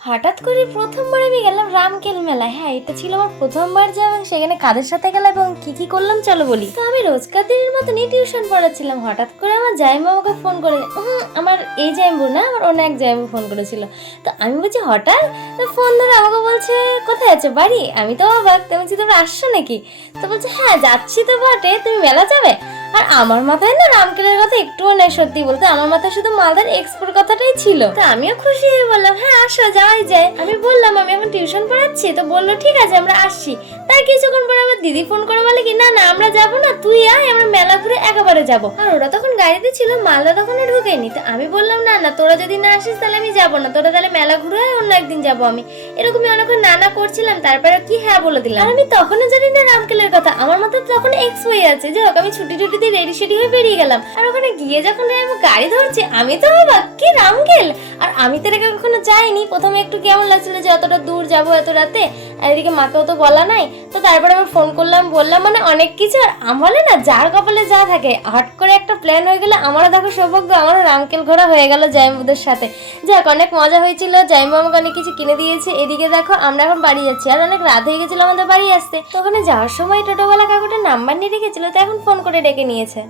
হঠাৎ করে প্রথমবার আমি গেলাম রামকেল মেলায়। হ্যাঁ, এটা ছিল আমার প্রথমবার যাওয়া এবং সেখানে কাদের সাথে গেলাম এবং কি করলাম চলো বলি। তো আমি রোজকার দিনের মতনই টিউশন পড়াচ্ছিলাম। হঠাৎ করে আমার জাইমা আমাকে ফোন করে, আমার এই জাইম্বু না, আমার অন্য এক জাইম্বু ফোন করেছিল। তো আমি বলছি হঠাৎ, তো ফোন ধরে আমাকে বলছে কোথায় আছো বাড়ি। আমি তো অবাক, তো বলছি তোমরা আসছো নাকি। তো বলছে হ্যাঁ যাচ্ছি তো বটে, তুমি মেলা যাবে। আর আমার মাথায় না রামকেলের কথা একটুও নেই, সত্যি বলতে আমার মাথায় শুধু মালদার এক্সপোর কথাটাই ছিল। তো আমিও খুশি হয়ে বললাম হ্যাঁ আসো, যাওয়াই যায়। আমি বললাম আমি এখন টিউশন পড়াচ্ছি। তো বললো ঠিক আছে আমরা আসছি। তার কিছুক্ষণ পরে আমার দিদি ফোন করে বলে কি না না আমরা যাবো না, তুই আয়, আমরা মেলা ঘুরে একেবারে যাবো। আর ওরা তখন গাড়িতে ছিল, মালদা তখনও ঢুকেনি। তো আমি বললাম না না তোরা যদি না আসিস তাহলে আমি যাবো না, তোরা তাহলে মেলা ঘুরে অন্য একদিন যাবো। আমি এরকমই অনেকক্ষণ নানা করছিলাম, তারপরে কি হ্যাঁ বলে দিলাম। আর আমি তখনও জানি না রামকেলের কথা, আমার মাথায় তখন এক্সপোই আছে। যে হোক, আমি ছুটি টুটি দিয়ে রেডি সেডি হয়ে বেরিয়ে গেলাম। আর ওখানে গিয়ে যখন আমি গাড়ি ধরছি, আমি তো অবাক, কি রামকেল। আর আমি তো এর আগে কখনো যাইনি। প্রথমে একটু কেমন লাগছিল যে অতটা দূর যাবো এত রাতে, আর এদিকে মাকেও তো বলা নাই। তো তারপরে আমি ফোন করলাম, বললাম মানে অনেক কিছু। আর আমার না যার কপালে যা থাকে, হট করে একটা প্ল্যান হয়ে গেলে আমারও দেখো সৌভাগ্য, আমারও রামকেল ঘোরা হয়ে গেল জাইম্বুদের সাথে। যাক অনেক মজা হয়েছিল, জাইম্বু আমাকে অনেক কিছু কিনে দিয়েছে। এদিকে দেখো আমরা এখন বাড়ি যাচ্ছি, আর অনেক রাত হয়ে গেছিল আমাদের বাড়ি আসতে। তো ওখানে যাওয়ার সময় টোটোওয়ালা কাকুটার নাম্বার নিয়ে রেখেছিল, তো এখন ফোন করে ডেকে নিয়েছে।